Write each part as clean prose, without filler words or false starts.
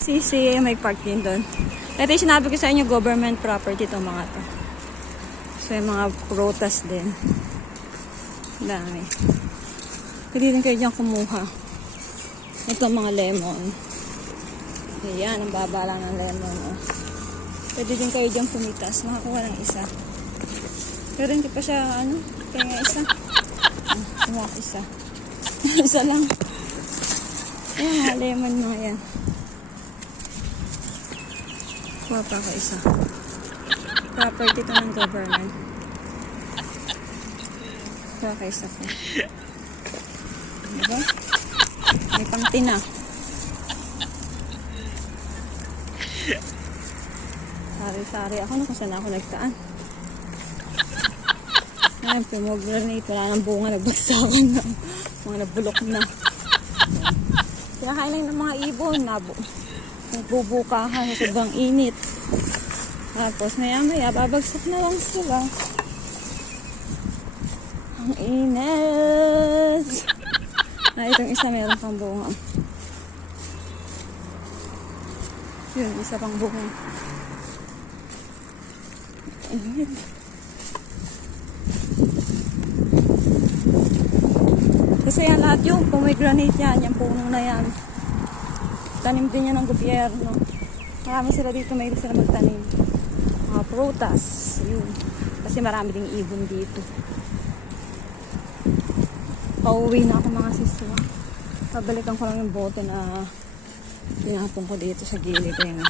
Sisi, may park din doon. Ito yung sinabi ko sa inyo, government property itong mga to. So, yung mga prutas din. Dami. Pwede din kayo dyan kumuha. Ito mga lemon. Ayan, ang baba lang ng lemon. Oh. Pwede din kayo dyan pumitas. Makakuha ng isa. Pero hindi pa siya, kaya nga isa. Kumuha isa. Isa lang. Ayan, mga lemon mga yan. Kuha pa ako isa. Property ito ng government. Kuha ka isa ko. Diba? May pangtina. Sari-sari ako na kung saan ako nagtaan. Ayan, pomegranate. Wala nang bunga. Nagbagsakan na. Mga nabulok na. Kaya kain lang ng mga ibon. Nagbubukahan sa sobrang init. Tapos maya-maya, babagsak na lang sila. Ang init. Itong isa meron pang bunga. Yun, isa pang bunga. Init. Kasi yan lahat yung pomegranate yan. Yung puno na yan. Tanim din yan ng gobyerno. Marami sila dito, may sila magtanim. Mga prutas. Yun. Kasi marami ding ibon dito. Pauwi na ako mga siswa. Pabalikan ko lang yung bote na pinapong ko dito sa gilid. Ayun.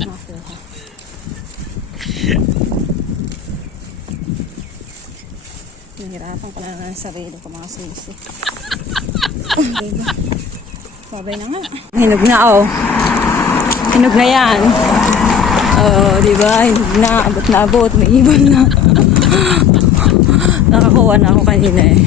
Nakuha. Nahirapan ko na ng sarili ko mga sisi. Diba? Babay na nga. Hinog na oh. Hinog na yan. Oh, diba? Hinog na. Abot na abot. May ibon na. Nakakuha na ako kanina eh.